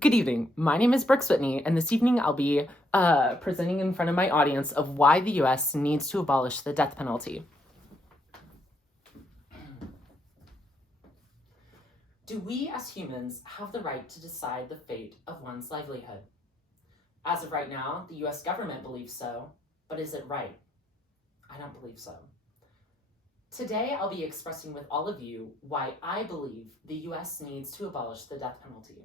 Good evening. My name is Whitney, and this evening I'll be presenting in front of my audience of why the U.S. needs to abolish the death penalty. Do we as humans have the right to decide the fate of one's livelihood? As of right now, the U.S. government believes so, but is it right? I don't believe so. Today, I'll be expressing with all of you why I believe the U.S. needs to abolish the death penalty.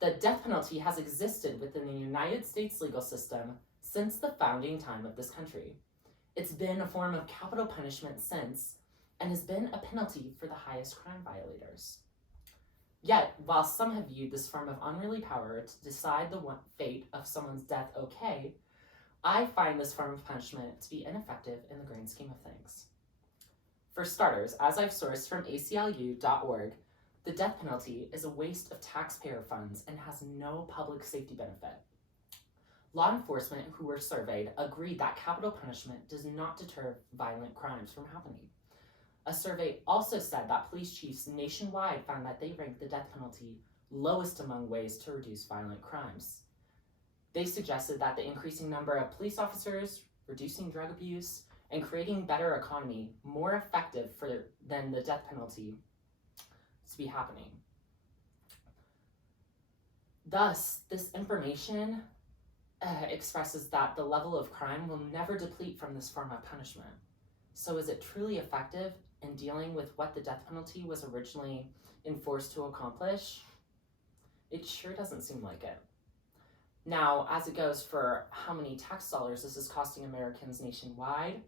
The death penalty has existed within the United States legal system since the founding time of this country. It's been a form of capital punishment since, and has been a penalty for the highest crime violators. Yet, while some have viewed this form of unruly power to decide the fate of someone's death okay, I find this form of punishment to be ineffective in the grand scheme of things. For starters, as I've sourced from ACLU.org, the death penalty is a waste of taxpayer funds and has no public safety benefit. Law enforcement who were surveyed agreed that capital punishment does not deter violent crimes from happening. A survey also said that police chiefs nationwide found that they ranked the death penalty lowest among ways to reduce violent crimes. They suggested that the increasing number of police officers, reducing drug abuse, and creating better economy more effective than the death penalty to be happening. Thus, this information expresses that the level of crime will never deplete from this form of punishment. So is it truly effective in dealing with what the death penalty was originally enforced to accomplish? It sure doesn't seem like it. Now, as it goes for how many tax dollars this is costing Americans nationwide,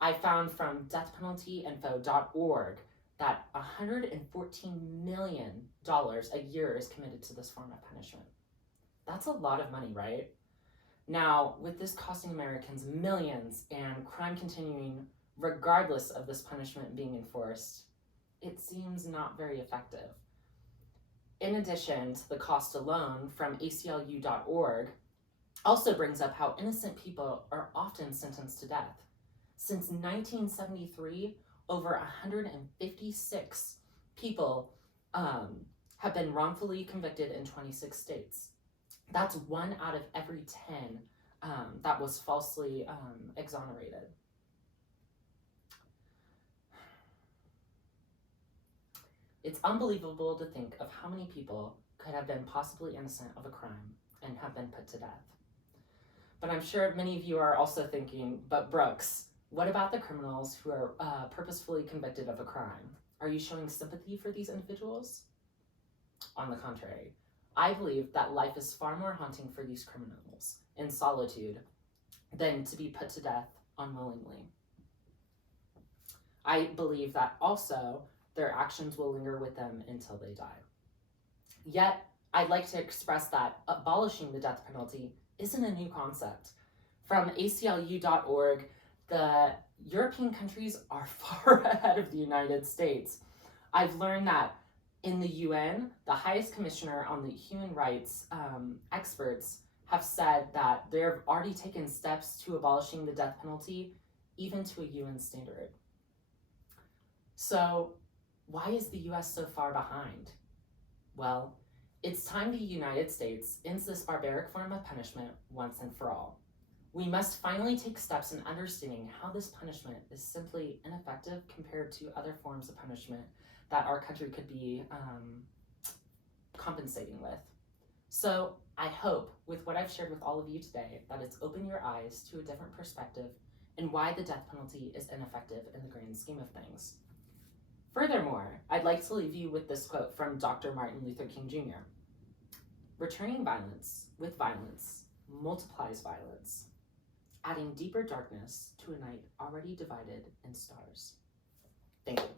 I found from deathpenaltyinfo.org that $114 million a year is committed to this form of punishment. That's a lot of money, right? Now, with this costing Americans millions and crime continuing regardless of this punishment being enforced, it seems not very effective. In addition to the cost alone, from ACLU.org also brings up how innocent people are often sentenced to death. Since 1973, over 156 people have been wrongfully convicted in 26 states. That's 1 out of every 10 that was falsely exonerated. It's unbelievable to think of how many people could have been possibly innocent of a crime and have been put to death. But I'm sure many of you are also thinking, but Brooks, what about the criminals who are purposefully convicted of a crime? Are you showing sympathy for these individuals? On the contrary, I believe that life is far more haunting for these criminals in solitude than to be put to death unwillingly. I believe that also their actions will linger with them until they die. Yet, I'd like to express that abolishing the death penalty isn't a new concept. From ACLU.org, the European countries are far ahead of the United States. I've learned that in the UN, the highest commissioner on the human rights experts have said that they've already taken steps to abolishing the death penalty, even to a UN standard. So, why is the US so far behind? Well, it's time the United States ends this barbaric form of punishment once and for all. We must finally take steps in understanding how this punishment is simply ineffective compared to other forms of punishment that our country could be compensating with. So I hope with what I've shared with all of you today that it's opened your eyes to a different perspective and why the death penalty is ineffective in the grand scheme of things. Furthermore, I'd like to leave you with this quote from Dr. Martin Luther King Jr. "Returning violence with violence multiplies violence, adding deeper darkness to a night already divided in stars." Thank you.